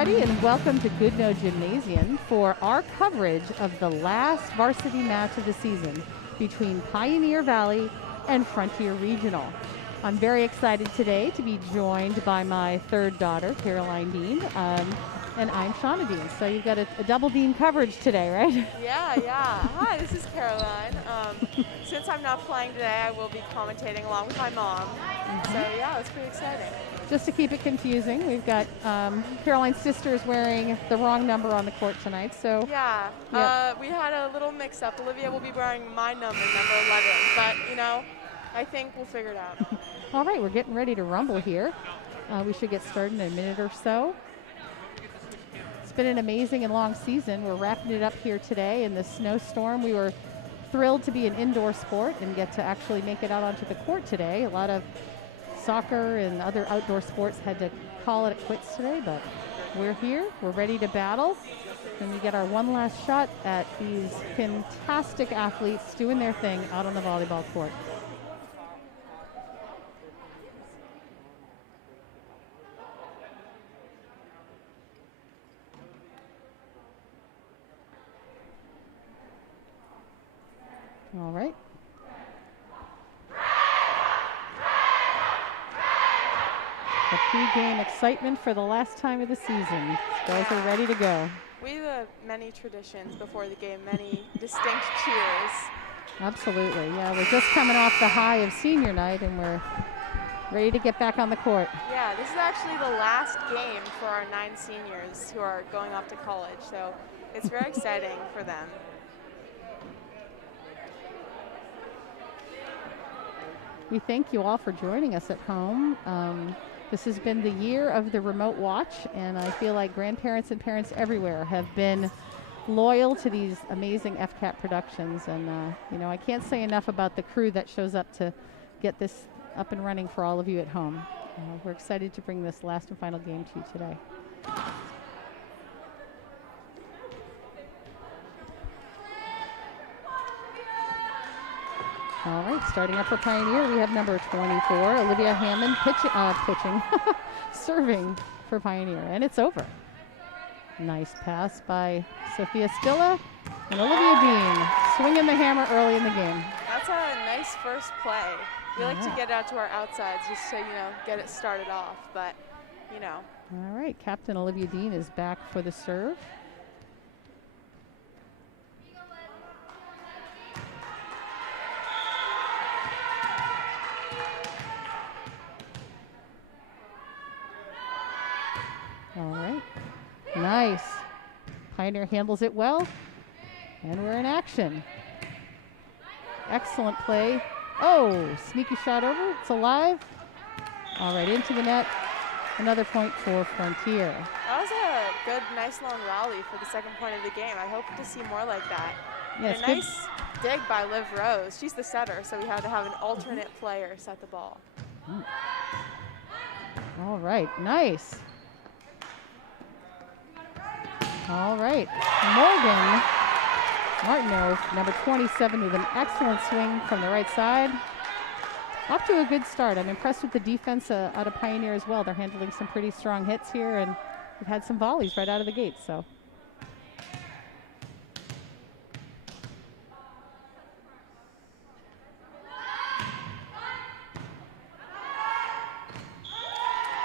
everybody, and welcome to Goodnoe Gymnasium for our coverage of the last varsity match of the season between Pioneer Valley and Frontier Regional. I'm very excited today to be joined by my third daughter, Caroline Dean, and I'm Shauna Dean. So you've got a double Dean coverage today, right? Yeah. Hi, this is Caroline. Since I'm not playing today, I will be commentating along with my mom. So yeah, it's pretty exciting. Just to keep it confusing, we've got Caroline's sister is wearing the wrong number on the court tonight. So yeah, we had a little mix-up. Olivia will be wearing my number 11, but you know, I think we'll figure it out. All right, we're getting ready to rumble here. We should get started in a minute or so. It's been an amazing and long season. We're wrapping it up here today in the snowstorm. We were thrilled to be an indoor sport and get to actually make it out onto the court today. A lot of soccer and other outdoor sports had to call it quits today, but we're here. We're ready to battle. And we get our one last shot at these fantastic athletes doing their thing out on the volleyball court. All right. The pre-game excitement for the last time of the season. Girls are ready to go. We have many traditions before the game, many distinct cheers. Absolutely, yeah. We're just coming off the high of senior night and we're ready to get back on the court. Yeah, this is actually the last game for our 9 seniors who are going off to college, so it's very exciting for them. We thank you all for joining us at home. This has been the year of the remote watch, and I feel like grandparents and parents everywhere have been loyal to these amazing FCAT productions. And, you know, I can't say enough about the crew that shows up to get this up and running for all of you at home. We're excited to bring this last and final game to you today. All right, starting up for Pioneer, we have number 24, Olivia Hammond, pitching, serving for Pioneer, and it's over. Nice pass by Sophia Stilla and Olivia Dean, swinging the hammer early in the game. That's a nice first play. We like to get out to our outsides just to, you know, get it started off, but, you know. All right, Captain Olivia Dean is back for the serve. All right, nice. Pioneer handles it well, and we're in action. Excellent play. Oh, sneaky shot over, it's alive. All right, into the net. Another point for Frontier. That was a good, nice long rally for the second point of the game. I hope to see more like that. Yes, a nice dig by Liv Rose. She's the setter, so we had to have an alternate player set the ball. All right, nice. All right, Morgan Martineau, number 27, with an excellent swing from the right side. Off to a good start. I'm impressed with the defense out of Pioneer as well. They're handling some pretty strong hits here, and we've had some volleys right out of the gate. So.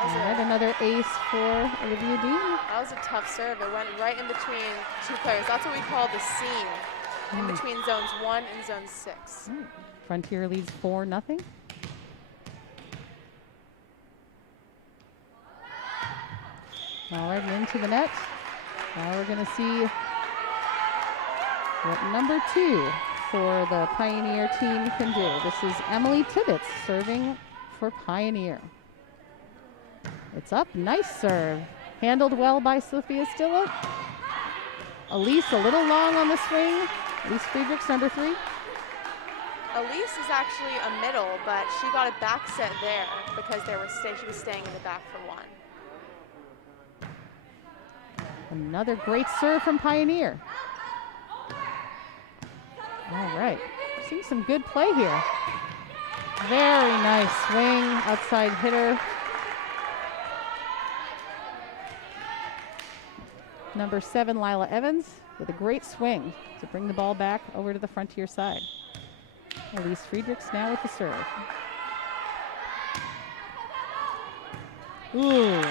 All right, another ace for Olivia Dean. That was a tough serve. It went right in between 2 players. That's what we call the seam, in between zones 1 and zone 6. Frontier leads 4-0. All right, and into the net. Now we're going to see what number 2 for the Pioneer team can do. This is Emily Tibbetts serving for Pioneer. It's up, nice serve. Handled well by Sophia Stilla. Elise a little long on the swing. Elise Friedrichs, number 3. Elise is actually a middle, but she got a back set there because she was staying in the back for 1. Another great serve from Pioneer. All right, seeing some good play here. Very nice swing, outside hitter. Number 7, Lila Evans, with a great swing to bring the ball back over to the Frontier side. Elise Friedrichs now with the serve. Ooh.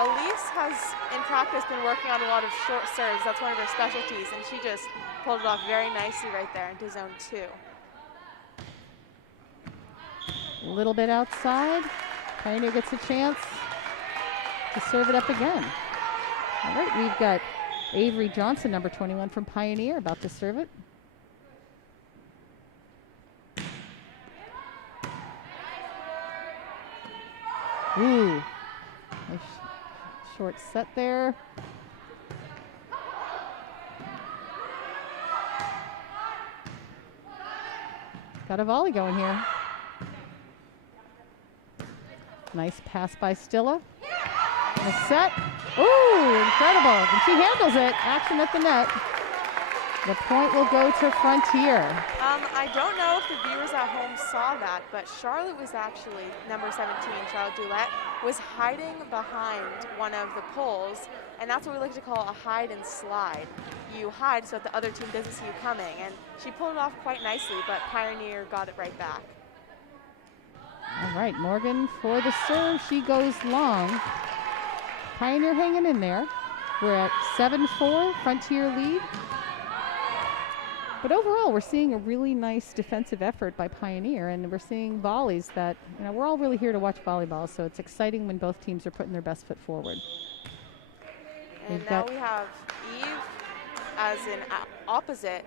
Elise has, in practice, been working on a lot of short serves. That's one of her specialties, and she just pulled it off very nicely right there into zone 2. A little bit outside. Pioneer gets a chance to serve it up again. All right, we've got Avery Johnson, number 21 from Pioneer, about to serve it. Ooh, nice short set there. Got a volley going here. Nice pass by Stilla. The set. Ooh, incredible. And she handles it. Action at the net. The point will go to Frontier. I don't know if the viewers at home saw that, but Charlotte was actually, number 17, Charlotte Dulette, was hiding behind one of the poles, and that's what we like to call a hide and slide. You hide so that the other team doesn't see you coming, and she pulled it off quite nicely, but Pioneer got it right back. All right, Morgan for the serve. She goes long. Pioneer hanging in there. We're at 7-4, Frontier lead. But overall, we're seeing a really nice defensive effort by Pioneer, and we're seeing volleys that, we're all really here to watch volleyball, so it's exciting when both teams are putting their best foot forward. And now we have Eve as an opposite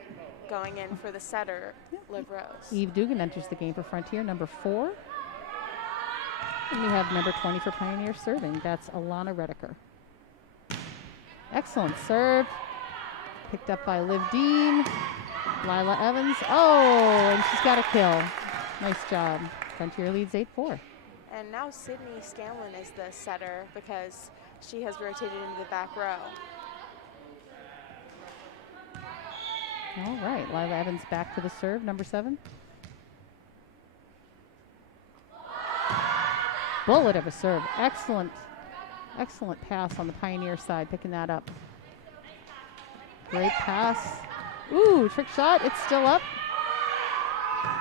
going in for the setter, Liv Rose. Eve Dugan enters the game for Frontier, number 4. And we have number 20 for Pioneer serving. That's Alana Redeker. Excellent serve. Picked up by Liv Dean. Lila Evans. Oh, and she's got a kill. Nice job. Frontier leads 8-4. And now Sydney Scanlon is the setter because she has rotated into the back row. All right, Lila Evans back to the serve, number 7. Bullet of a serve. Excellent, excellent pass on the Pioneer side, picking that up. Great pass. Ooh, trick shot. It's still up.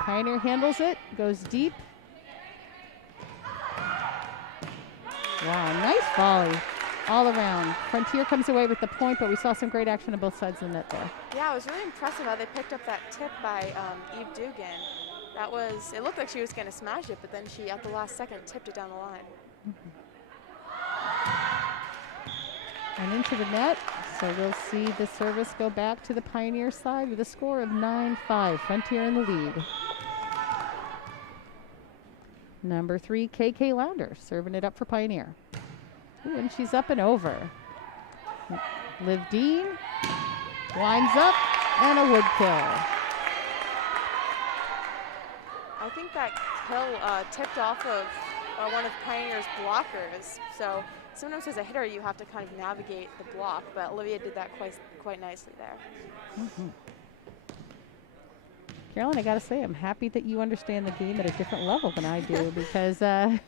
Pioneer handles it, goes deep. Wow, nice volley all around. Frontier comes away with the point, but we saw some great action on both sides of the net there. Yeah, it was really impressive how they picked up that tip by Eve Dugan. That was, it looked like she was going to smash it, but then she, at the last second, tipped it down the line. And into the net, so we'll see the service go back to the Pioneer side with a score of 9-5. Frontier in the lead. Number 3, KK Lounder, serving it up for Pioneer. Ooh, and she's up and over. Liv Dean winds up, and a wood kill. I think that kill tipped off of one of Pioneer's blockers. So sometimes as a hitter, you have to kind of navigate the block, but Olivia did that quite nicely there. Carolyn, I got to say, I'm happy that you understand the game at a different level than I do because... yeah,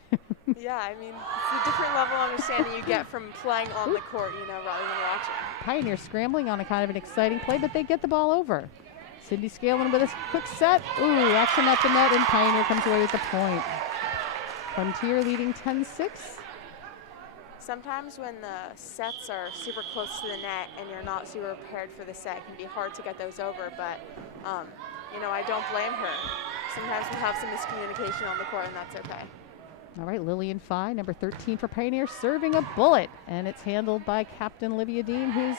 I mean, it's a different level of understanding you get from playing on the court, rather than watching. Pioneer scrambling on a kind of an exciting play, but they get the ball over. Cindy Scanlon with a quick set. Ooh, action at the net, and Pioneer comes away with the point. Frontier leading 10-6. Sometimes when the sets are super close to the net and you're not super prepared for the set, it can be hard to get those over, but I don't blame her. Sometimes we have some miscommunication on the court, and that's okay. All right, Lillian Fye, number 13 for Pioneer, serving a bullet, and it's handled by Captain Olivia Dean, who's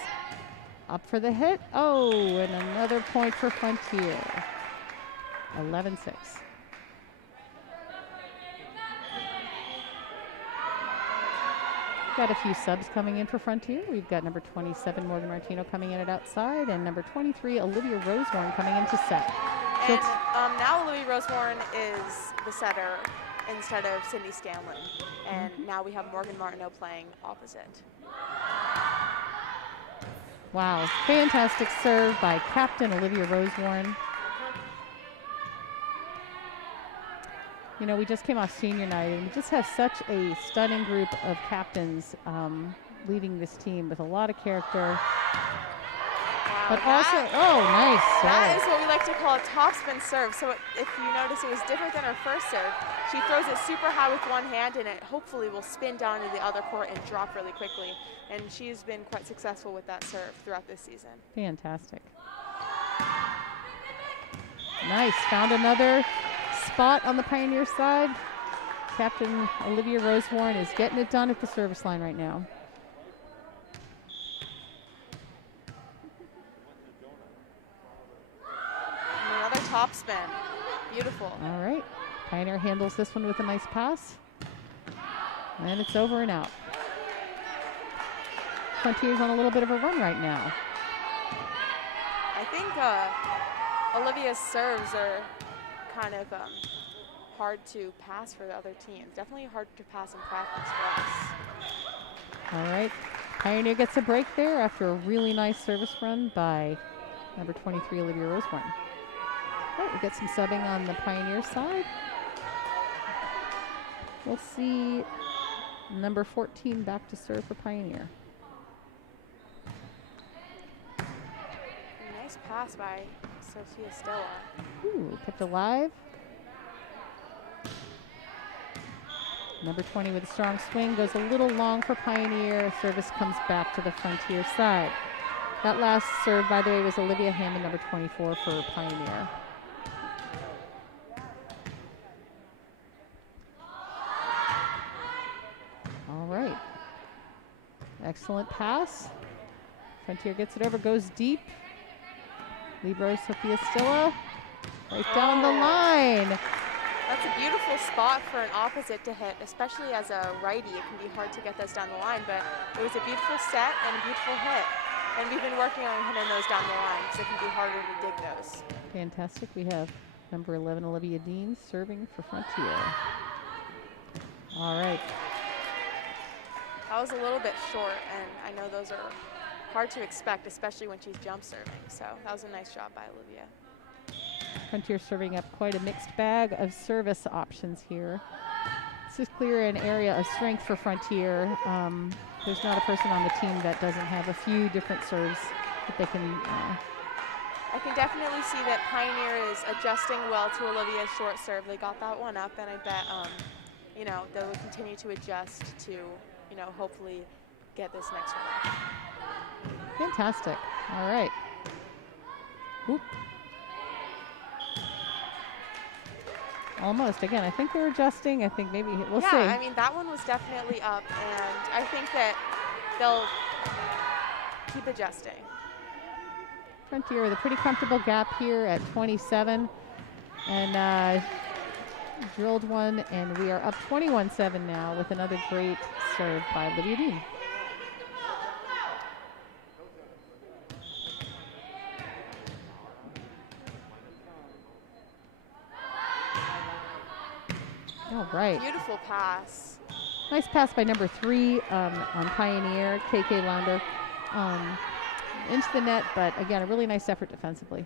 up for the hit. Oh, and another point for Frontier. 11-6. Got a few subs coming in for Frontier. We've got number 27, Morgan Martino, coming in at outside, and number 23, Olivia Rosewarne, coming in to set. And now Olivia Rosewarne is the setter instead of Cindy Scanlon. And now we have Morgan Martineau playing opposite. Wow, fantastic serve by Captain Olivia Rosewarne. We just came off senior night, and we just have such a stunning group of captains leading this team with a lot of character. Wow, But also, oh, nice. That is what we like to call a topspin serve. So if you notice, it was different than her first serve. She throws it super high with one hand, and it hopefully will spin down to the other court and drop really quickly. And she's been quite successful with that serve throughout this season. Fantastic. Nice. Found another spot on the Pioneer side. Captain Olivia Rosewarren is getting it done at the service line right now. Top spin. Beautiful. All right. Pioneer handles this one with a nice pass. And it's over and out. Frontier's on a little bit of a run right now. I think Olivia's serves are kind of hard to pass for the other teams. Definitely hard to pass in practice for us. All right. Pioneer gets a break there after a really nice service run by number 23, Olivia Rosewarren. Oh, we get some subbing on the Pioneer side. We'll see number 14 back to serve for Pioneer. Nice pass by Sophia Stella. Ooh, kept alive. Number 20 with a strong swing, goes a little long for Pioneer. Service comes back to the Frontier side. That last serve, by the way, was Olivia Hammond, number 24 for Pioneer. All right. Excellent pass. Frontier gets it over, goes deep. Libero Sophia Stilla, right down the line. That's a beautiful spot for an opposite to hit, especially as a righty. It can be hard to get those down the line, but it was a beautiful set and a beautiful hit. And we've been working on hitting those down the line because it can be harder to dig those. Fantastic. We have number 11, Olivia Dean, serving for Frontier. All right. That was a little bit short, and I know those are hard to expect, especially when she's jump serving. So that was a nice job by Olivia. Frontier serving up quite a mixed bag of service options here. This is clear an area of strength for Frontier. There's not a person on the team that doesn't have a few different serves that they can. I can definitely see that Pioneer is adjusting well to Olivia's short serve. They got that one up, and I bet you know, they will continue to adjust to, you know, hopefully get this next one up. Fantastic. All right. Oop. Almost. Again, I think they're adjusting. I think maybe we'll see. Yeah, I mean, that one was definitely up, and I think that they'll keep adjusting. Frontier with a pretty comfortable gap here at 27. And drilled one, and we are up 21-7 now with another great serve by Olivia Dean. All right. Beautiful pass. Nice pass by number 3 on Pioneer, KK Launder, into the net, but again, a really nice effort defensively.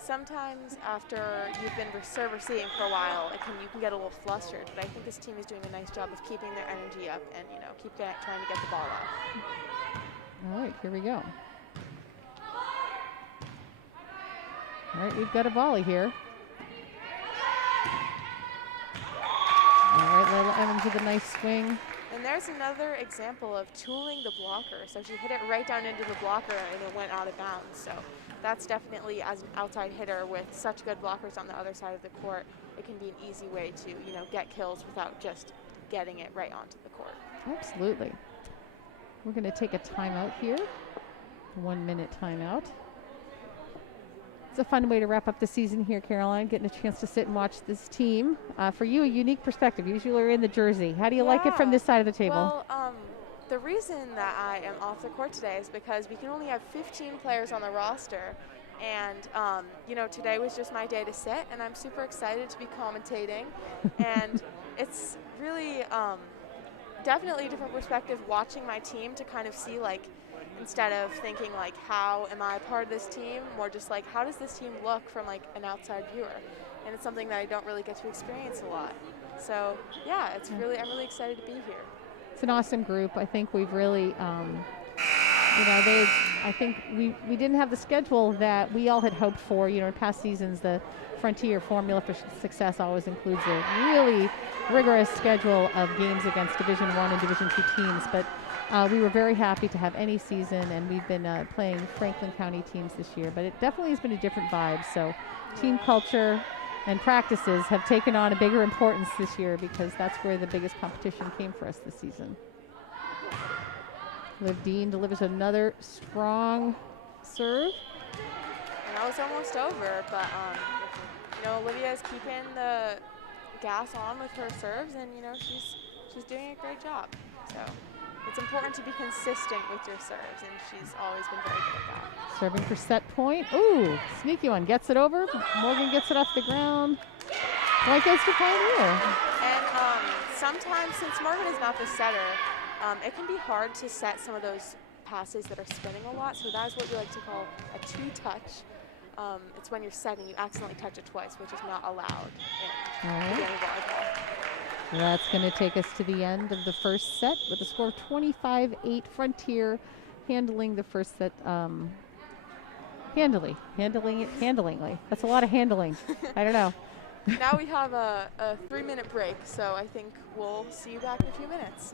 Sometimes after you've been serve receiving for a while, you can get a little flustered, but I think this team is doing a nice job of keeping their energy up and, you know, trying to get the ball up. All right, here we go. All right, we've got a volley here. All right, Layla Evans with a nice swing. And there's another example of tooling the blocker. So she hit it right down into the blocker and it went out of bounds. So that's definitely, as an outside hitter with such good blockers on the other side of the court, it can be an easy way to, you know, get kills without just getting it right onto the court. Absolutely. We're going to take a timeout here. 1 minute timeout. It's a fun way to wrap up the season here, Caroline, getting a chance to sit and watch this team. For you, a unique perspective. Usually you're in the jersey. How do you like it from this side of the table? Well, the reason that I am off the court today is because we can only have 15 players on the roster. And, you know, today was just my day to sit, and I'm super excited to be commentating. And it's really definitely a different perspective watching my team to kind of see, like, instead of thinking, like, how am I part of this team, more just like, how does this team look from, like, an outside viewer? And it's something that I don't really get to experience a lot. So, yeah, I'm really excited to be here. it's an awesome group. I think we've really, I think we didn't have the schedule that we all had hoped for. In past seasons, the Frontier formula for success always includes a really rigorous schedule of games against Division I and Division II teams. But we were very happy to have any season, and we've been playing Franklin County teams this year. But it definitely has been a different vibe. So team culture and practices have taken on a bigger importance this year because that's where the biggest competition came for us this season. Liv Dean delivers another strong serve. And that was almost over, but Olivia is keeping the gas on with her serves, and she's doing a great job. So it's important to be consistent with your serves, and she's always been very good at that. Serving for set point. Ooh, sneaky one. Gets it over. Morgan gets it off the ground. Point goes to Pioneer. And sometimes, since Morgan is not the setter, it can be hard to set some of those passes that are spinning a lot. So that is what we like to call a two-touch. It's when you're setting, you accidentally touch it twice, which is not allowed in beginning volleyball. That's going to take us to the end of the first set with a score of 25-8. Frontier handling the first set handling it. That's a lot of handling. I don't know. Now we have a 3-minute break, so I think we'll see you back in a few minutes.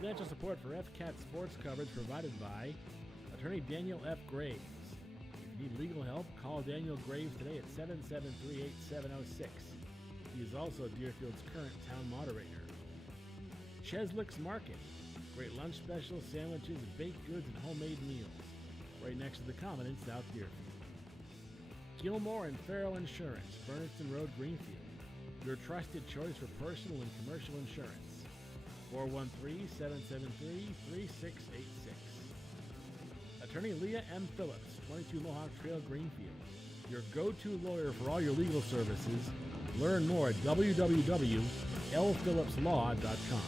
Financial support for FCAT sports coverage provided by Attorney Daniel F. Graves. If you need legal help, call Daniel Graves today at 773-8706. He is also Deerfield's current town moderator. Cheslick's Market. Great lunch specials, sandwiches, baked goods, and homemade meals. Right next to the Common in South Deerfield. Gilmore and Farrell Insurance, Berniston Road, Greenfield. Your trusted choice for personal and commercial insurance. 413-773-3686. Attorney Leah M. Phillips, 22 Mohawk Trail, Greenfield. Your go-to lawyer for all your legal services. Learn more at www.lphillipslaw.com.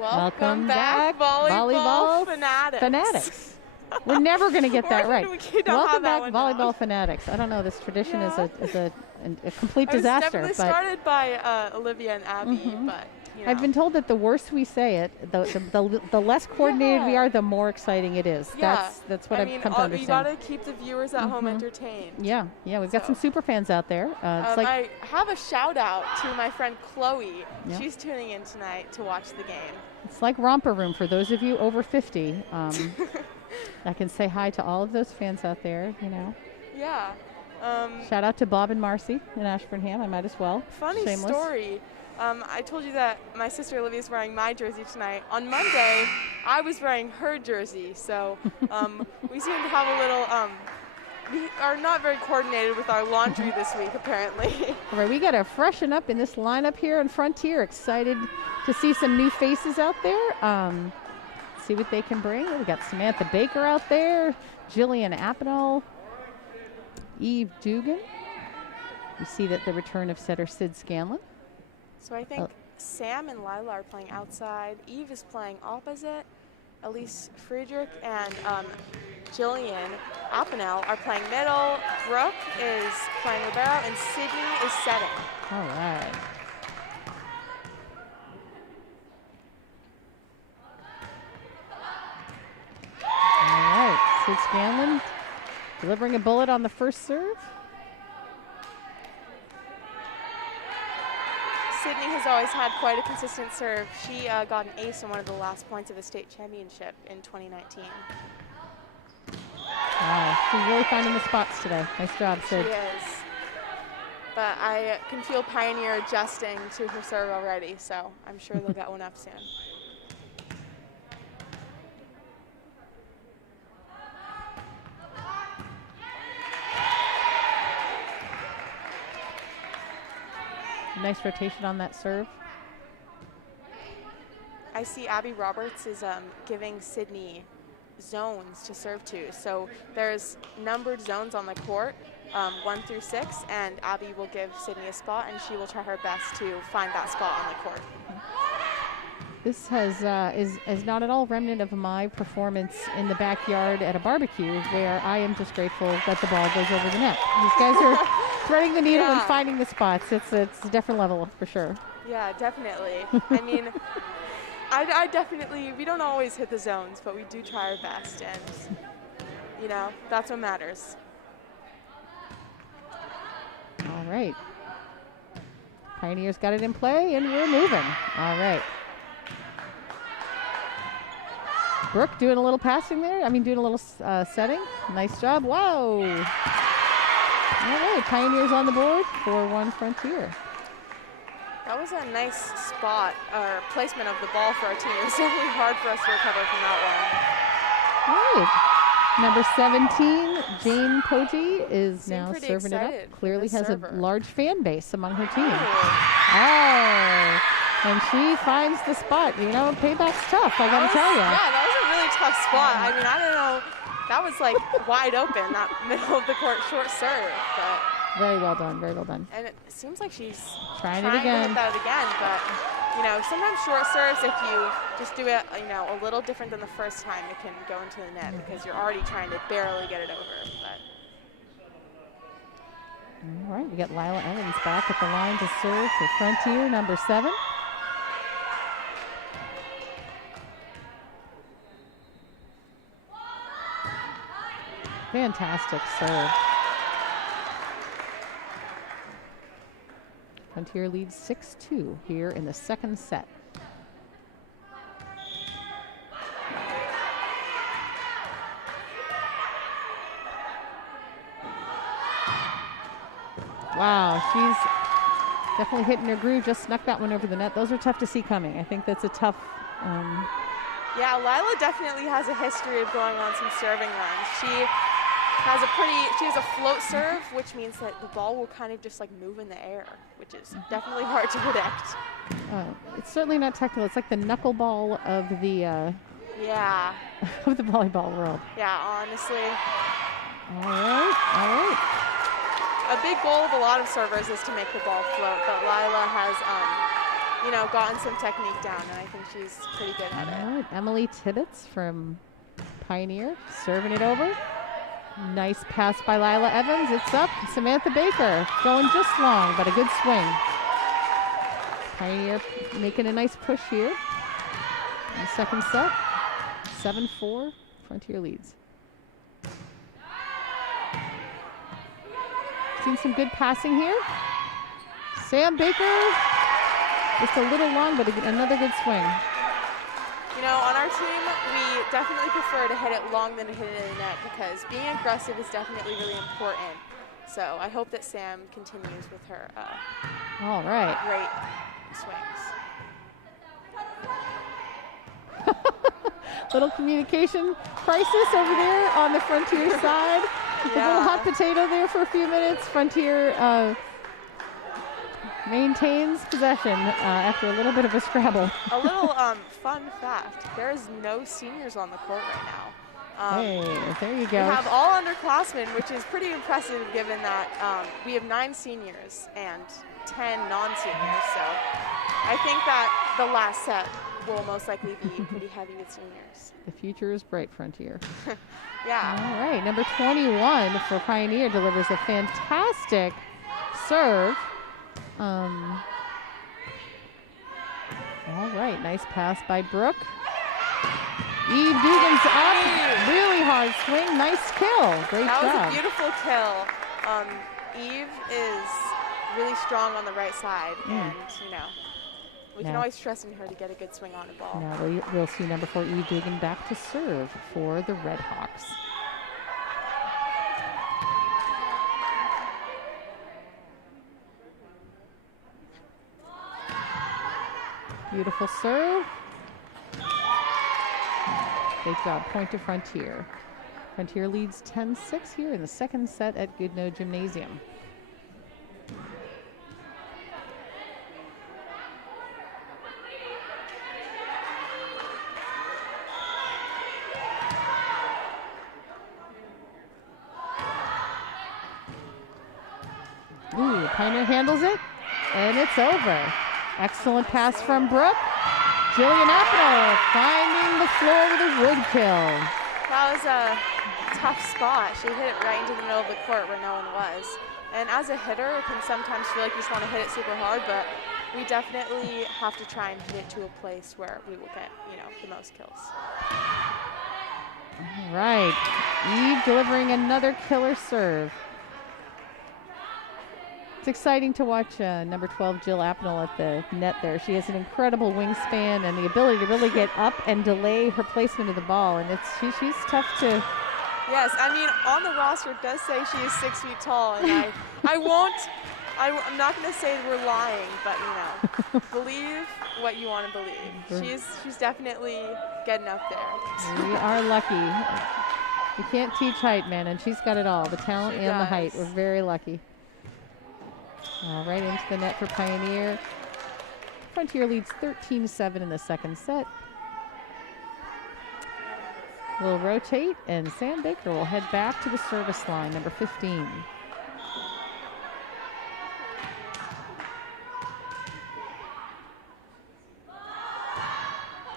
Welcome back, Volleyball Fanatics. We're never going to get that right. Welcome back, Volleyball Fanatics. I don't know. This tradition is a complete disaster. It was definitely started by Olivia and Abby, but I've been told that the worse we say it, the less coordinated we are, the more exciting it is. Yeah. That's what I've come to understand. You got to keep the viewers at home entertained. Yeah, we've got some super fans out there. I have a shout out to my friend Chloe. Yeah. She's tuning in tonight to watch the game. It's like Romper Room for those of you over 50. I can say hi to all of those fans out there, Yeah. Shout out to Bob and Marcy in Ashburnham. I might as well. Funny story. I told you that my sister Olivia is wearing my jersey tonight. On Monday, I was wearing her jersey. So we seem to have a little, we are not very coordinated with our laundry this week, apparently. All right, we got to freshen up in this lineup here in Frontier. Excited to see some new faces out there. See what they can bring. We got Samantha Baker out there, Jillian Apenal, Eve Dugan. You see that the return of setter Sid Scanlon. So I think Sam and Lila are playing outside. Eve is playing opposite. Elise Friedrich and Jillian Apenel are playing middle. Brooke is playing libero, and Sydney is setting. All right. Scanlon delivering a bullet on the first serve. Sydney has always had quite a consistent serve. She got an ace on one of the last points of the state championship in 2019. Wow, she's really finding the spots today. Nice job, Sid. She is. But I can feel Pioneer adjusting to her serve already, so I'm sure they'll get one up soon. Nice rotation on that serve. I see Abby Roberts is giving Sydney zones to serve to. So there's numbered zones on the court, 1 through 6, and Abby will give Sydney a spot, and she will try her best to find that spot on the court. This is not at all remnant of my performance in the backyard at a barbecue, where I am just grateful that the ball goes over the net. These guys are threading the needle and finding the spots. It's a different level for sure. Yeah, definitely. I mean, I definitely, we don't always hit the zones, but we do try our best, and, you know, that's what matters. All right. Pioneers got it in play, and we're moving. All right. Brooke doing a little passing there. Doing a little setting. Nice job. Wow. All right. Pioneers on the board. 4-1 Frontier. That was a nice spot or placement of the ball for our team. It was definitely hard for us to recover from that one. All right. Number 17, Jane Poggi, is now serving it up. Clearly has a large fan base among her team. Oh. And she finds the spot. You know, payback's tough, I gotta tell you. Yeah, that was a really tough spot. I mean, I don't know. That was like wide open, that middle of the court short serve. But very well done, very well done. And it seems like she's trying it again. To hit that again, but you know, sometimes short serves, if you just do it, you know, a little different than the first time, it can go into the net because you're already trying to barely get it over. But. All right, we got Lila Evans back at the line to serve for Frontier, number 7. Fantastic serve. Frontier leads 6-2 here in the second set. Wow, she's definitely hitting her groove, just snuck that one over the net. Those are tough to see coming. I think that's a tough... Yeah, Lila definitely has a history of going on some serving runs. She has a float serve, which means that the ball will kind of just like move in the air, which is definitely hard to predict. It's certainly not technical. It's like the knuckleball of the of the volleyball world. Yeah, honestly. All right. A big goal of a lot of servers is to make the ball float, but Lila has, you know, gotten some technique down, and I think she's pretty good at it. All right, Emily Tibbetts from Pioneer serving it over. Nice pass by Lila Evans. It's up. Samantha Baker going just long, but a good swing. Pioneer making a nice push here in the second set. 7-4, Frontier leads. Seen some good passing here. Sam Baker, just a little long, but another good swing. You know, on our team, we definitely prefer to hit it long than to hit it in the net because being aggressive is definitely really important. So I hope that Sam continues with her all right. great swings. Little communication crisis over there on the Frontier side. A little hot potato there for a few minutes. Frontier maintains possession after a little bit of a scrabble. A little fun fact, there is no seniors on the court right now. Hey, there you go. We have all underclassmen, which is pretty impressive given that we have 9 seniors and 10 non-seniors. So I think that the last set will most likely be pretty heavy with seniors. The future is bright, Frontier. Yeah. All right, number 21 for Pioneer delivers a fantastic serve. All right, nice pass by Brooke. Eve Dugan's up. Really hard swing. Nice kill. Great job. That was a beautiful kill. Eve is really strong on the right side, and you know, we can always trust in her to get a good swing on a ball. Now we'll see number 4 Eve Dugan back to serve for the Red Hawks. Beautiful serve. Great job. Point to Frontier. Frontier leads 10-6 here in the second set at Goodnoe Gymnasium. Ooh, Pioneer handles it, and it's over. Excellent pass from Brooke. Jillian Apple finding the floor with a wood kill. That was a tough spot. She hit it right into the middle of the court where no one was. And as a hitter, it can sometimes feel like you just want to hit it super hard, but we definitely have to try and hit it to a place where we will get, you know, the most kills. All right, Eve delivering another killer serve. It's exciting to watch number 12, Jill Apnell, at the net there. She has an incredible wingspan and the ability to really get up and delay her placement of the ball, and she's tough to... Yes, I mean, on the roster it does say she is 6 feet tall, and I'm not going to say we're lying, but, you know, believe what you want to believe. She's definitely getting up there. We are lucky. You can't teach height, man, and she's got it all, the talent and the height. We're very lucky. Right into the net for Pioneer. Frontier leads 13-7 in the second set. We'll rotate, and Sam Baker will head back to the service line, number 15.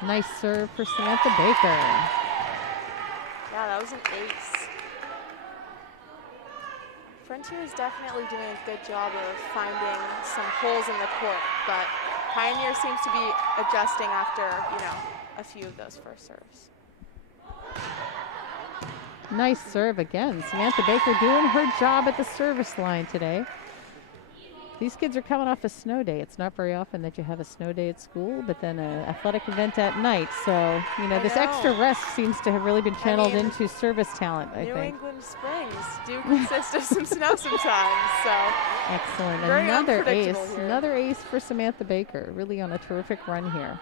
Nice serve for Samantha Baker. Yeah, that was an ace. Frontier is definitely doing a good job of finding some holes in the court, but Pioneer seems to be adjusting after, you know, a few of those first serves. Nice serve again. Samantha Baker doing her job at the service line today. These kids are coming off a snow day. It's not very often that you have a snow day at school, but then an athletic event at night. So, you know, this extra rest seems to have really been channeled into service talent, I think. New England springs do consist of some snow sometimes, so. Excellent. Very Another ace. here. Another ace for Samantha Baker. Really on a terrific run here.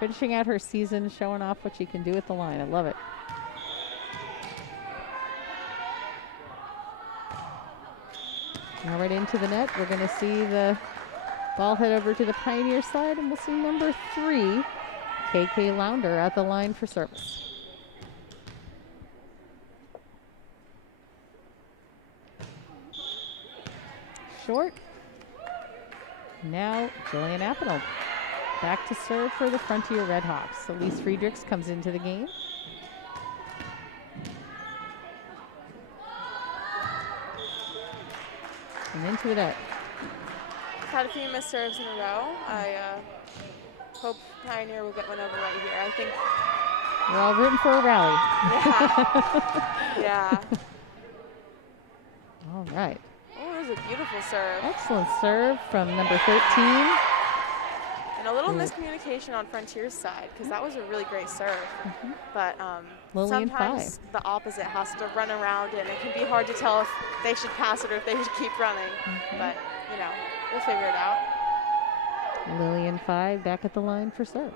Finishing out her season, showing off what she can do at the line. I love it. Now right into the net. We're going to see the ball head over to the Pioneer side, and we'll see number 3, KK Lounder, at the line for service. Short. Now Jillian Appenel back to serve for the Frontier Redhawks. Elise Friedrichs comes into the game. And into the net. Had a few missed serves in a row. I hope Pioneer will get one over right here. I think we're all rooting for a rally. Yeah. All right. Oh, that was a beautiful serve. Excellent serve from number 13. And a little miscommunication on Frontier's side, because that was a really great serve. But sometimes the opposite has to run around, and it can be hard to tell if they should pass it or if they should keep running. But, you know, we'll figure it out. Lillian 5 back at the line for serve.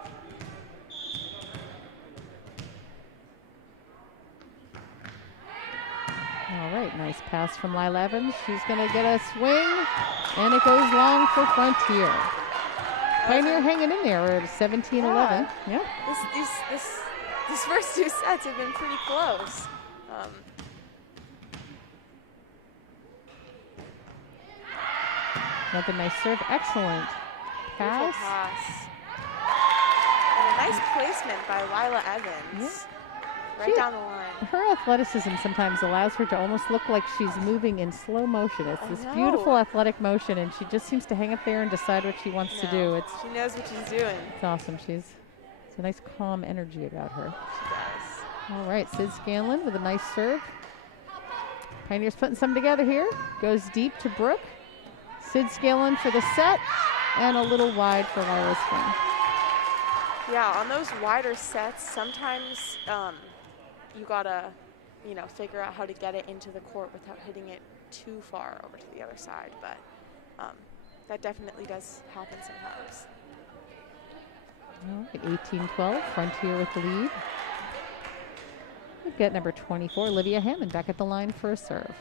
All right, nice pass from Lila Evans. She's going to get a swing, and it goes long for Frontier. Pioneer hanging in there. We're at 17-11. Yeah. These first two sets have been pretty close. Another nice serve. Excellent pass. And a nice placement by Lila Evans. Right down the line. Her athleticism sometimes allows her to almost look like she's moving in slow motion. It's this beautiful athletic motion, and she just seems to hang up there and decide what she wants to do. She knows what she's doing. It's awesome. It's a nice calm energy about her. She does. All right, Sid Scanlon with a nice serve. Pioneers putting some together here. Goes deep to Brooke. Sid Scanlon for the set, and a little wide for Lila's swing. Yeah, on those wider sets, sometimes you gotta, figure out how to get it into the court without hitting it too far over to the other side. But that definitely does happen sometimes. All right, 18-12, Frontier with the lead. We've got number 24, Olivia Hammond, back at the line for a serve.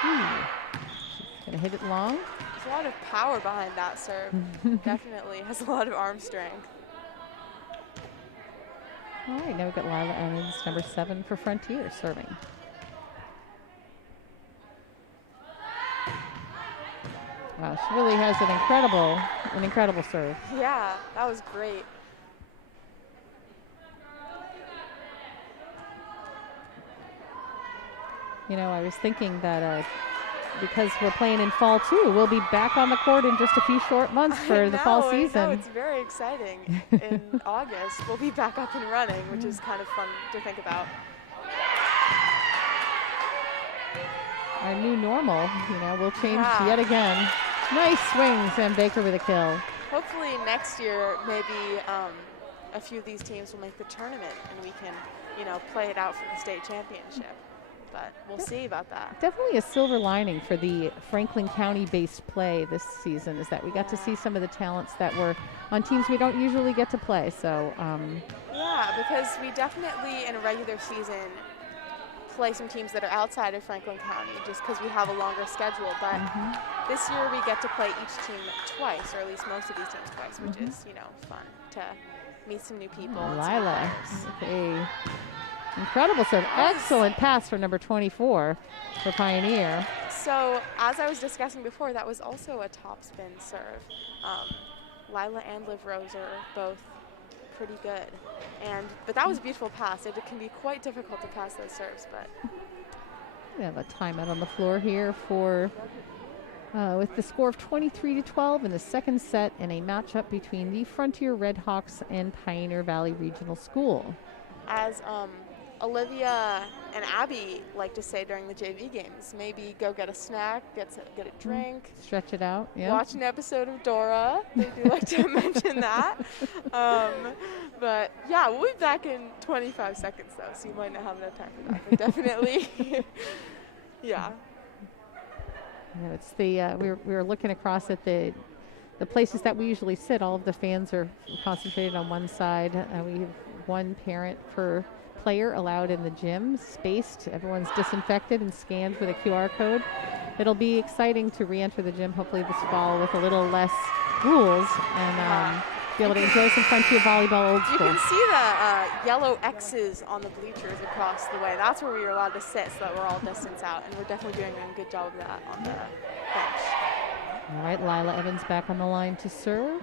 She's gonna hit it long. There's a lot of power behind that serve. Definitely has a lot of arm strength. All right, now we've got Lila Evans, number 7 for Frontier, serving. Wow, she really has an incredible serve. Yeah, that was great. I was thinking that because we're playing in fall too, we'll be back on the court in just a few short months for the fall season. I know, it's very exciting. In August, we'll be back up and running, which is kind of fun to think about. Our new normal, will change yet again. Nice swing, Sam Baker with a kill. Hopefully next year, maybe a few of these teams will make the tournament and we can, play it out for the state championship. But we'll see about that. Definitely a silver lining for the Franklin County-based play this season is that we got to see some of the talents that were on teams we don't usually get to play. So yeah, because we definitely in a regular season play some teams that are outside of Franklin County just because we have a longer schedule. But this year we get to play each team twice, or at least most of these teams twice, which is, fun to meet some new people. Lila, okay. Incredible serve. Excellent pass for number 24 for Pioneer. So as I was discussing before, that was also a topspin serve. Lila and Liv Rose are both pretty good. But that was a beautiful pass. It can be quite difficult to pass those serves. But we have a timeout on the floor here for with the score of 23-12 in the second set in a matchup between the Frontier Redhawks and Pioneer Valley Regional School. As Olivia and Abby like to say during the JV games, maybe go get a snack, get a drink. Stretch it out, yeah. Watch an episode of Dora. They do like to mention that. But yeah, we'll be back in 25 seconds though, so you might not have enough time for that. But definitely, yeah. It's the we were looking across at the places that we usually sit. All of the fans are concentrated on one side. We have one parent per player allowed in the gym, spaced. Everyone's disinfected and scanned with a QR code. It'll be exciting to re-enter the gym hopefully this fall with a little less rules and be able to enjoy some Frontier volleyball old school. You can see the yellow X's on the bleachers across the way. That's where we were allowed to sit so that we're all distance out, and we're definitely doing a good job of that on the bench. All right, Lila Evans back on the line to serve.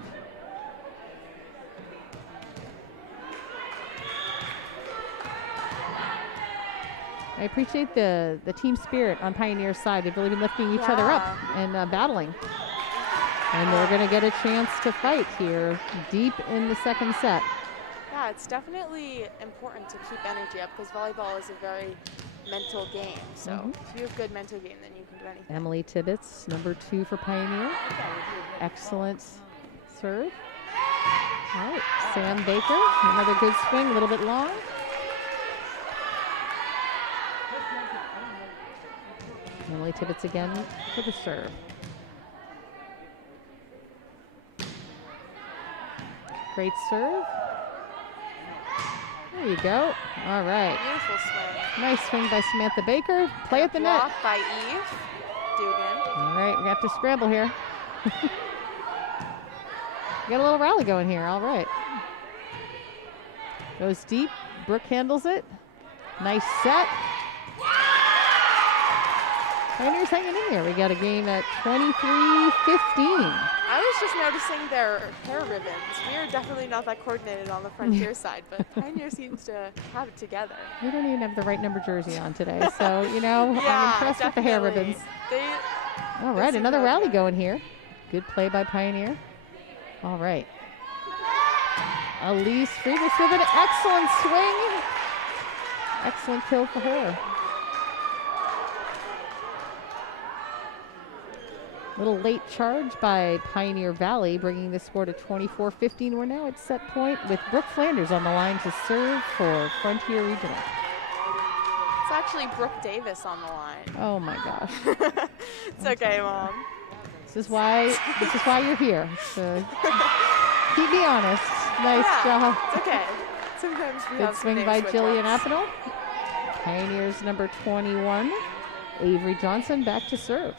I appreciate the team spirit on Pioneer's side. They've really been lifting each other up and battling. And they're going to get a chance to fight here deep in the second set. Yeah, it's definitely important to keep energy up because volleyball is a very mental game. So if you have good mental game, then you can do anything. Emily Tibbetts, number 2 for Pioneer. Excellent serve. All right, Sam Baker, another good swing, a little bit long. Emily Tibbetts again for the serve. Great serve. There you go. All right. Beautiful swing. Nice swing by Samantha Baker. Play at the net. Block by Eve Dugan. All right, we have to scramble here. Got a little rally going here. All right. Goes deep. Brooke handles it. Nice set. Pioneers hanging in there. We got a game at 23-15. I was just noticing their hair ribbons. We are definitely not that coordinated on the Frontier side, but Pioneer seems to have it together. We don't even have the right number jersey on today, so, I'm impressed with the hair ribbons. All right, another rally going here. Good play by Pioneer. All right. Elise Friedrich with an excellent swing. Excellent kill for her. Little late charge by Pioneer Valley, bringing the score to 24-15. We're now at set point with Brooke Flanders on the line to serve for Frontier Regional. It's actually Brooke Davis on the line. Oh my gosh. It's okay, Mom. This is why you're here. So keep me honest. Nice job. It's okay. Sometimes we Good have swing some by days with Jillian ones. Aspinall. Pioneers number 21, Avery Johnson, back to serve.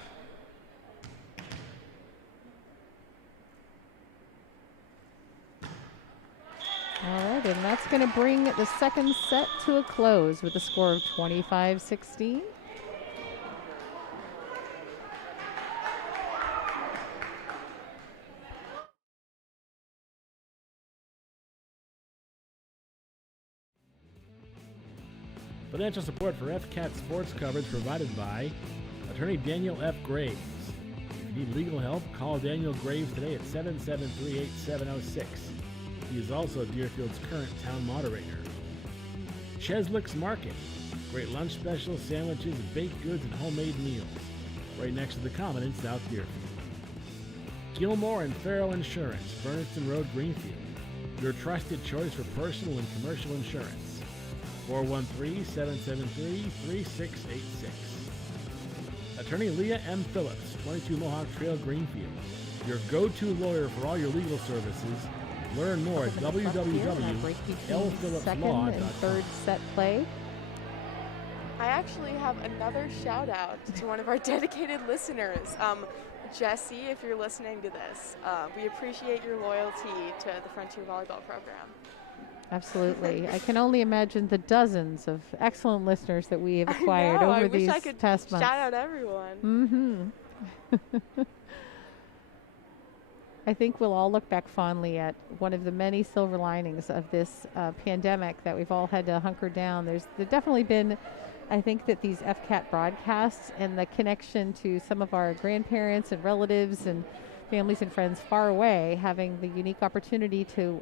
All right, and that's going to bring the second set to a close with a score of 25-16. Financial support for FCAT sports coverage provided by attorney Daniel F. Graves. If you need legal help, call Daniel Graves today at 773-8706. He is also Deerfield's current town moderator. Cheslick's Market. Great lunch specials, sandwiches, baked goods, and homemade meals. Right next to the Common in South Deerfield. Gilmore and Farrell Insurance, Bernardston Road, Greenfield. Your trusted choice for personal and commercial insurance. 413-773-3686. Attorney Leah M. Phillips, 22 Mohawk Trail, Greenfield. Your go-to lawyer for all your legal services. Learn more at www.lphillipslaw.com. Second and third set play. I actually have another shout out to one of our dedicated listeners. Jesse, if you're listening to this, we appreciate your loyalty to the Frontier Volleyball program. Absolutely. I can only imagine the dozens of excellent listeners that we have acquired over these past months. Shout out everyone. I think we'll all look back fondly at one of the many silver linings of this pandemic that we've all had to hunker down. There's definitely been, I think that these FCAT broadcasts and the connection to some of our grandparents and relatives and families and friends far away, having the unique opportunity to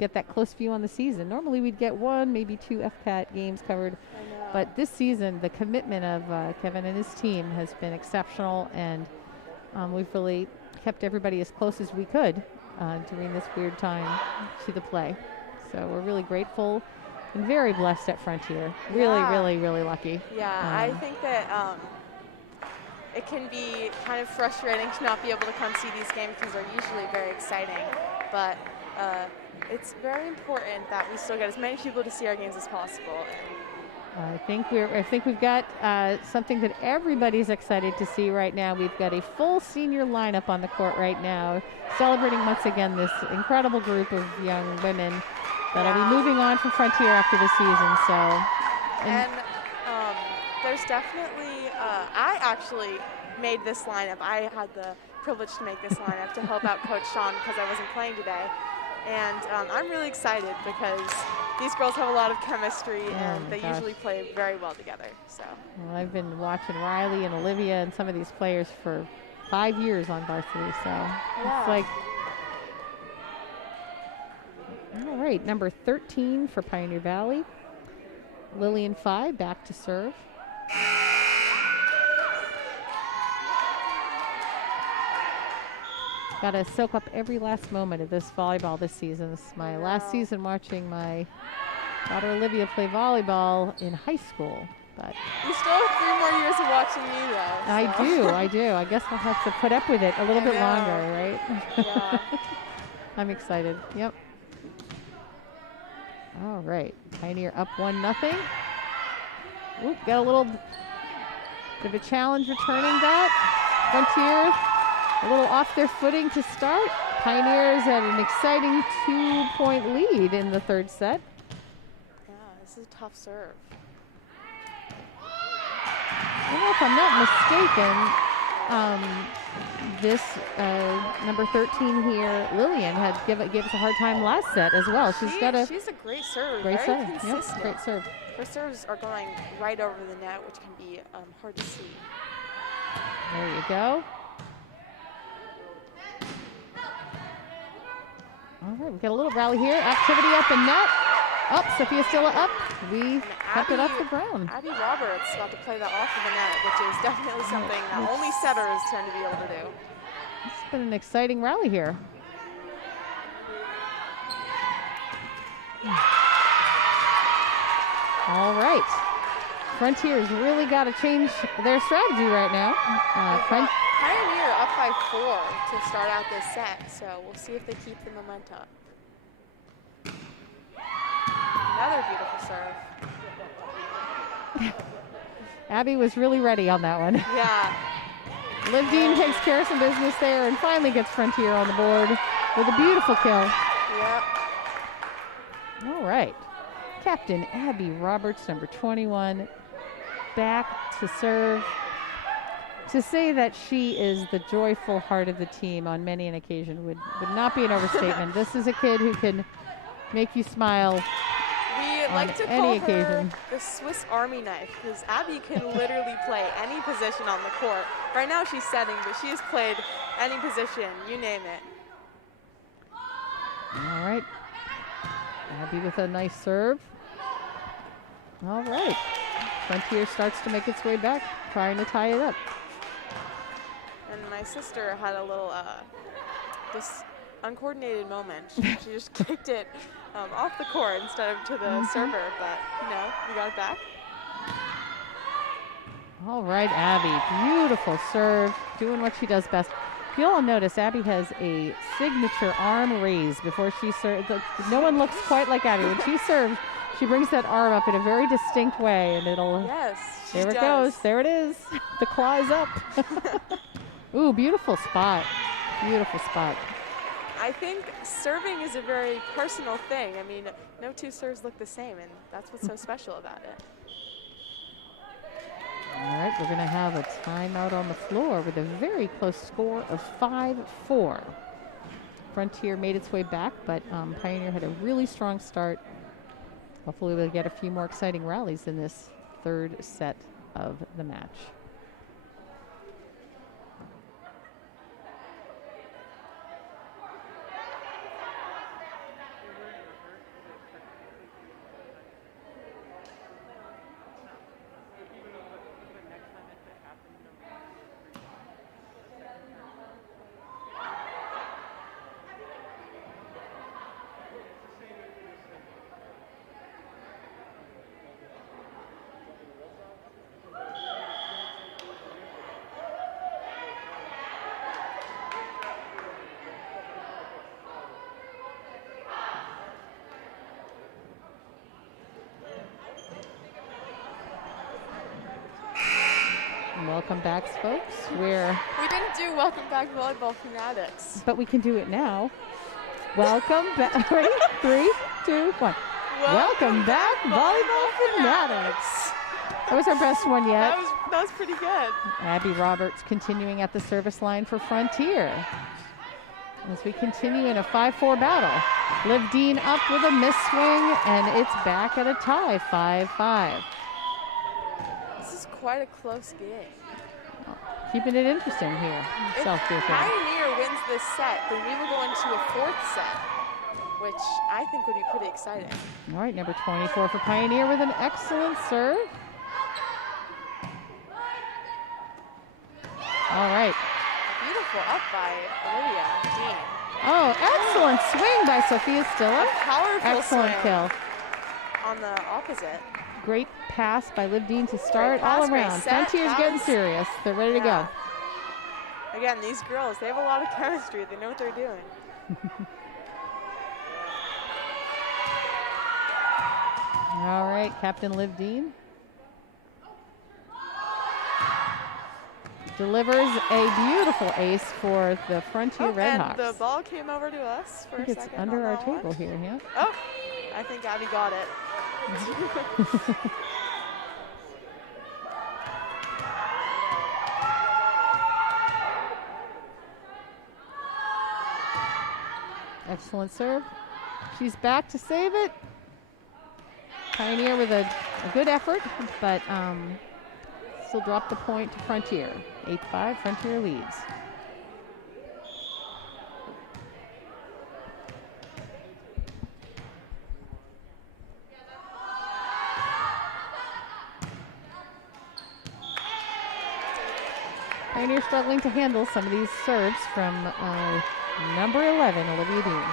get that close view on the season. Normally we'd get one, maybe two FCAT games covered, but this season the commitment of Kevin and his team has been exceptional, and we've really kept everybody as close as we could during this weird time to the play. So we're really grateful and very blessed at Frontier. Really lucky. Yeah, I think that it can be kind of frustrating to not be able to come see these games because they're usually very exciting, but it's very important that we still get as many people to see our games as possible. I think we've got something that everybody's excited to see right now. We've got a full senior lineup on the court right now, celebrating once again this incredible group of young women that'll be moving on from Frontier after the season. So, and there's definitely, I actually made this lineup. I had the privilege to make this lineup to help out Coach Sean because I wasn't playing today. And I'm really excited because these girls have a lot of chemistry and they usually play very well together. So. Well, I've been watching Riley and Olivia and some of these players for 5 years on varsity. So it's like, all right, number 13 for Pioneer Valley. Lillian Phi back to serve. Got to soak up every last moment of this volleyball this season. This is my last season watching my daughter Olivia play volleyball in high school. But you still have 3 more years of watching me, though. So. I do. I guess I'll have to put up with it a little bit longer, right? Yeah. I'm excited. Yep. All right. Pioneer up 1-0. Oop, got a little bit of a challenge returning that. Frontier a little off their footing to start. Pioneers at an exciting 2-point lead in the third set. Yeah, this is a tough serve. If I'm not mistaken, this number 13 here, Lillian, had gave us a hard time last set as well. She's a great serve. Great very serve. consistent. Yep, great serve. Her serves are going right over the net, which can be hard to see. There you go. All right, we've got a little rally here. Activity up in net. Up, Sophia Stilla up. We kept it off the ground. Abby Roberts got to play that off of the net, which is definitely something that only setters tend to be able to do. It's been an exciting rally here. All right. Frontier's really got to change their strategy right now. Pioneer up by 4 to start out this set, so we'll see if they keep the momentum. Another beautiful serve. Abby was really ready on that one. Yeah. Liv Dean takes care of some business there and finally gets Frontier on the board with a beautiful kill. Yep. All right. Captain Abby Roberts, number 21, back to serve. To say that she is the joyful heart of the team on many an occasion would not be an overstatement. This is a kid who can make you smile. We like to call her the Swiss Army knife because Abby can literally play any position on the court. Right now she's setting, but she has played any position, you name it. All right. Abby with a nice serve. All right. Frontier starts to make its way back, trying to tie it up. And my sister had a little this uncoordinated moment. She just kicked it off the court instead of to the server, but we got it back. All right, Abby, beautiful serve, doing what she does best. If you'll notice, Abby has a signature arm raise before she serves. No one looks quite like Abby. When she serves, she brings that arm up in a very distinct way, and it'll. Yes, there it goes. There it is. The claw is up. Ooh, beautiful spot. Beautiful spot. I think serving is a very personal thing. I mean, no two serves look the same, and that's what's so special about it. All right, we're going to have a timeout on the floor with a very close score of 5-4. Frontier made its way back, but Pioneer had a really strong start. Hopefully we'll get a few more exciting rallies in this third set of the match. Welcome back, folks. We didn't do Welcome Back Volleyball Fanatics. But we can do it now. Welcome back. Ready? 3, 2, 1. Welcome back, Volleyball Fanatics. That was our best one yet. That was pretty good. Abby Roberts continuing at the service line for Frontier. As we continue in a 5-4 battle. Liv Dean up with a miss swing, and it's back at a tie, 5-5. This is quite a close game. Keeping it interesting here. If Pioneer wins this set, then we will go into a 4th set, which I think would be pretty exciting. All right, number 24 for Pioneer with an excellent serve. All right. Beautiful up by Olivia Dean. Oh, excellent swing by Sophia Stilla. Powerful excellent swing kill. On the opposite. Great pass by Liv Dean to start all around. Frontier's getting serious. They're ready to go. Again, these girls, they have a lot of chemistry. They know what they're doing. All right, Captain Liv Dean delivers a beautiful ace for the Frontier Redhawks. And the ball came over to us for a second. It's under our table here, yeah. Oh, I think Abby got it. Excellent serve. She's back to save it. Pioneer with a good effort, but still dropped the point to Frontier. 8-5, Frontier leads. Pioneer struggling to handle some of these serves from number 11, Olivia Dean.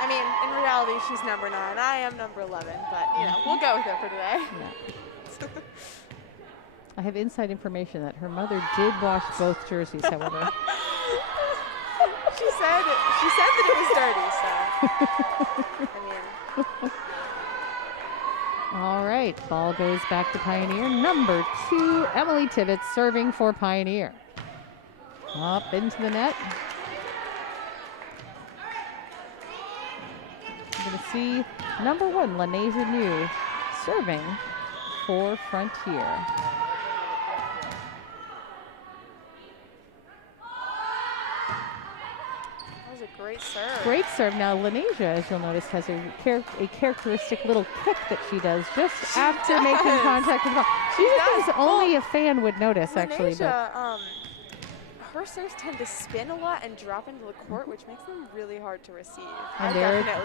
I mean, in reality, she's number 9. I am number 11, but, you know, we'll go with it for today. Yeah. I have inside information that her mother did wash both jerseys, however. She said that it was dirty, so, I mean. All right, ball goes back to Pioneer. Number 2, Emily Tibbetts serving for Pioneer. Up into the net. We're going to see number 1, Lanesia New, serving for Frontier. Great serve. Great serve. Now, Lanesia, as you'll notice, has a characteristic little kick that she does just after making contact with the ball. She does. Only a fan would notice, Lanesia, actually. But her serves tend to spin a lot and drop into the court, which makes them really hard to receive. And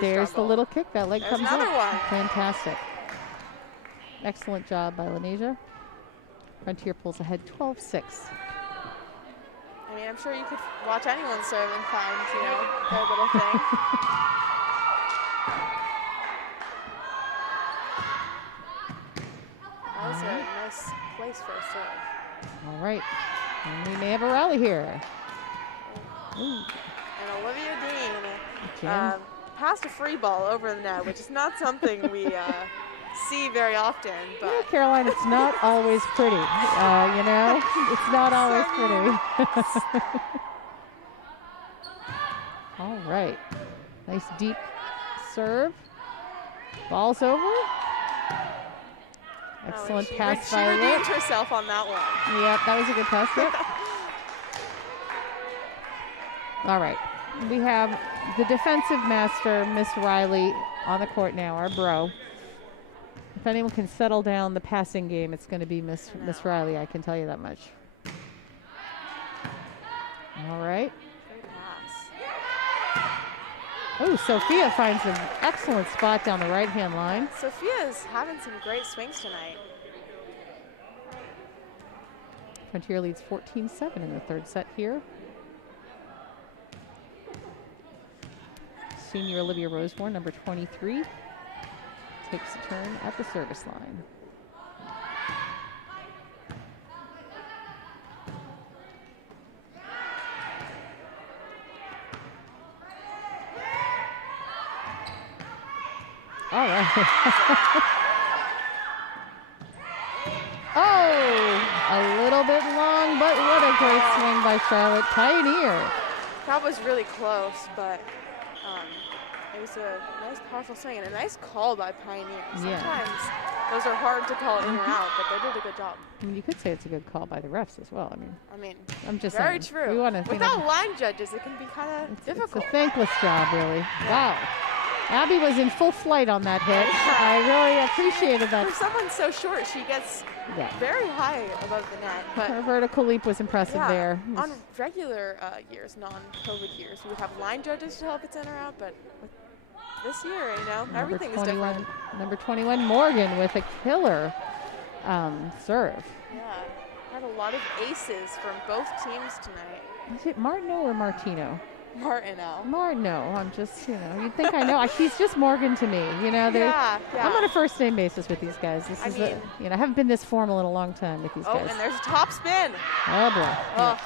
there's the little kick. That leg comes another up. one. Fantastic. Excellent job by Lanesia. Frontier pulls ahead 12-6. I mean, I'm sure you could watch anyone serve and find, you know, their little thing. That was a nice place for a serve. All right. And we may have a rally here. Ooh. And Olivia Dean passed a free ball over the net, which is not something we see very often. But yeah, Caroline, it's not always pretty. You know, it's not always pretty. All right. Nice deep serve. Ball's over. Excellent pass by She redeemed herself on that one. Yep, that was a good pass. Yep. All right. We have the defensive master, Miss Riley, on the court now, our bro. If anyone can settle down the passing game, it's going to be Miss Riley, I can tell you that much. All right. Great pass. Oh, Sophia finds an excellent spot down the right-hand line. Sophia's having some great swings tonight. Frontier leads 14-7 in the third set here. Senior Olivia Roseborn, number 23, takes a turn at the service line. All right. Oh, a little bit long, but what a great swing by Charlotte Pioneer. That was really close, but it was a nice, powerful swing and a nice call by Pioneer. Sometimes those are hard to call in or out, but they did a good job. I mean, you could say it's a good call by the refs as well. I mean, I'm just very saying. true. We want to, without line judges, it can be kind of difficult. It's a thankless job, really. Yeah. Wow. Abby was in full flight on that hit. I really appreciated that. For someone so short, she gets very high above the net. But her vertical leap was impressive there. On regular years, non-COVID years, we would have line judges to help it's in or out, but with this year, you know, everything is different. Number 21, Morgan, with a killer serve. Yeah, had a lot of aces from both teams tonight. Is it Martineau or Martino? Martineau, I'm just, you'd think I know. He's just Morgan to me, Yeah. I'm on a first name basis with these guys. I haven't been this formal in a long time with these guys. Oh, and there's a top spin. Oh, boy. Yeah.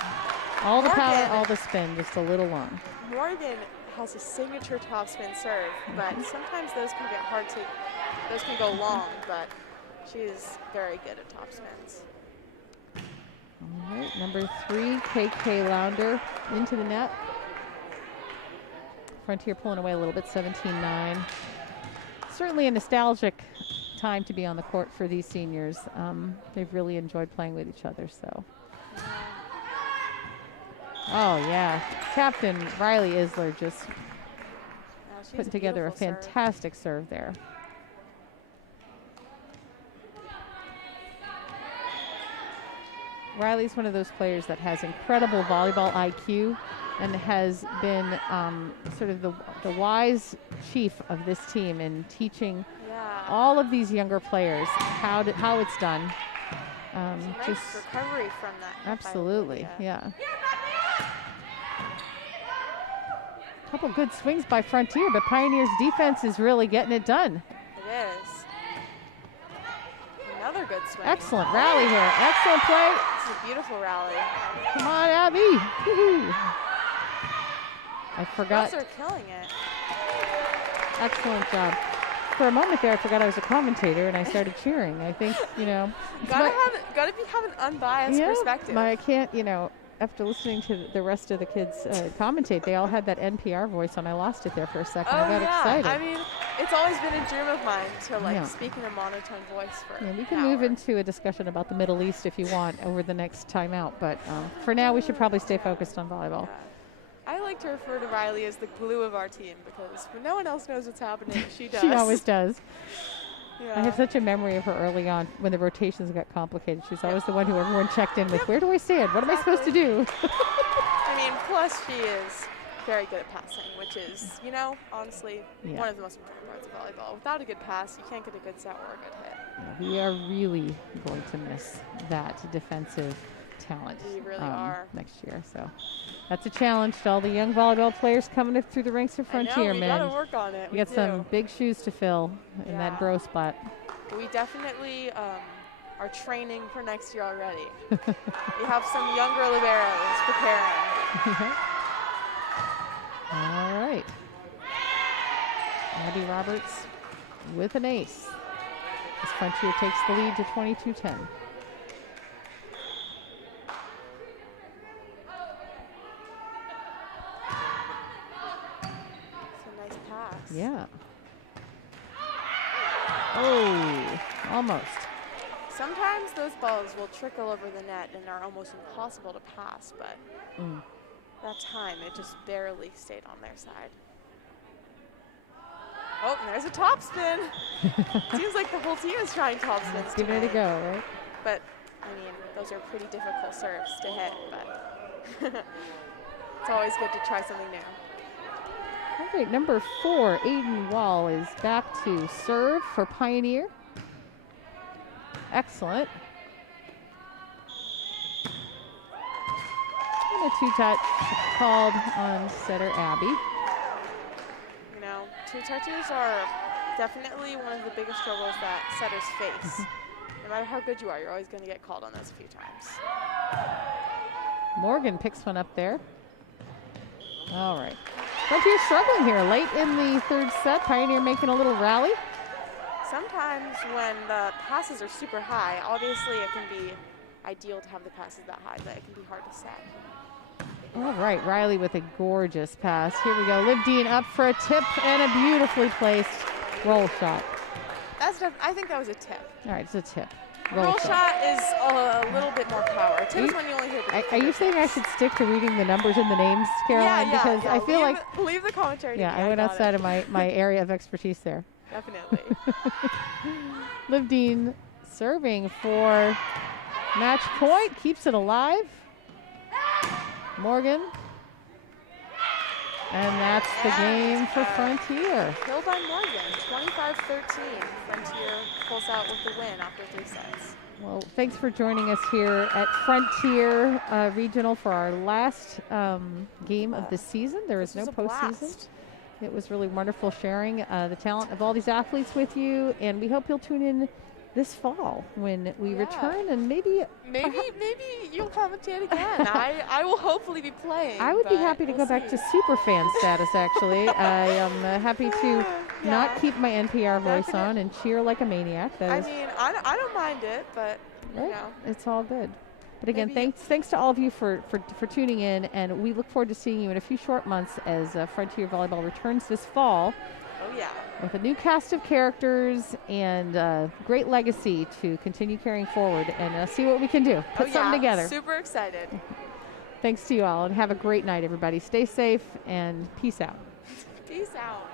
All the power, all the spin, just a little long. Morgan has a signature top spin serve, but sometimes those can those can go long, but she's very good at top spins. All right, number 3, KK Lounder into the net. Frontier pulling away a little bit, 17-9. Certainly a nostalgic time to be on the court for these seniors. They've really enjoyed playing with each other, so. Oh, yeah. Captain Riley Isler just putting together a fantastic serve there. Riley's one of those players that has incredible volleyball IQ and has been sort of the wise chief of this team in teaching all of these younger players how it's done. Nice just recovery from that. by absolutely, Olivia. yeah. Couple good swings by Frontier, but Pioneer's defense is really getting it done. It is. Another good swing. Excellent rally here. Excellent play. This is a beautiful rally. Come on, Abby. Woo-hoo. I forgot. Girls are killing it. Excellent job. For a moment there, I forgot I was a commentator, and I started cheering. I think, Gotta have an unbiased perspective. I can't, after listening to the rest of the kids commentate, they all had that NPR voice on. I lost it there for a second. I got excited. I mean, it's always been a dream of mine to speak in a monotone voice for we can move into a discussion about the Middle East if you want over the next timeout, but for now we should probably stay focused on volleyball. Yeah. I like to refer to Riley as the glue of our team because when no one else knows what's happening, she does. She always does. Yeah. I have such a memory of her early on when the rotations got complicated. She was always the one who everyone checked in with. Where do I stand? What am I supposed to do? I mean, plus she is very good at passing, which is, honestly, one of the most important parts of volleyball. Without a good pass, you can't get a good set or a good hit. Yeah, we are really going to miss that defensive talent. We really are. Next year. So that's a challenge to all the young volleyball players coming up through the ranks of Frontier, we man. gotta work on it. You got some big shoes to fill in that grow spot. We definitely are training for next year already. We have some younger liberos preparing. All right. Abby Roberts with an ace. As Frontier takes the lead to 22-10. Yeah. Oh, almost. Sometimes those balls will trickle over the net and are almost impossible to pass, but that time it just barely stayed on their side. Oh, and there's a topspin. Seems like the whole team is trying topspins. Give it a go, right? But, I mean, those are pretty difficult serves to hit, but it's always good to try something new. All right, number 4, Aiden Wall is back to serve for Pioneer. Excellent. And a 2-touch called on setter Abby. Two touches are definitely one of the biggest struggles that setters face. No matter how good you are, you're always going to get called on those a few times. Morgan picks one up there. All right. Frontier struggling here late in the third set. Pioneer making a little rally. Sometimes when the passes are super high, obviously it can be ideal to have the passes that high, but it can be hard to set. All right, Riley with a gorgeous pass. Here we go. Liv Dean up for a tip and a beautifully placed roll shot. I think that was a tip. All right, it's a tip. Roll shot is a little bit more power. Tip is when you only hit the Are you saying I should stick to reading the numbers and the names, Caroline? Yeah, because I feel leave the commentary. Yeah, I went outside of my area of expertise there. Definitely. Liv Dean serving for match point, keeps it alive. Morgan. And that's the game for Frontier. Killed by Morgan, 25-13. Frontier pulls out with the win after 3 sets. Well, thanks for joining us here at Frontier Regional for our last game of the season. There is no postseason. It was really wonderful sharing the talent of all these athletes with you, and we hope you'll tune in this fall when we return, and maybe you'll commentate again. I will hopefully be playing. I would be happy to go back to super fan status, actually. I am happy to not keep my NPR voice on and cheer like a maniac. I mean, I don't mind it, but it's all good. But again, thanks to all of you for tuning in, and we look forward to seeing you in a few short months as Frontier Volleyball returns this fall. Oh, yeah. With a new cast of characters and great legacy to continue carrying forward and see what we can do. Put something together. Super excited. Thanks to you all, and have a great night, everybody. Stay safe, and peace out. Peace out.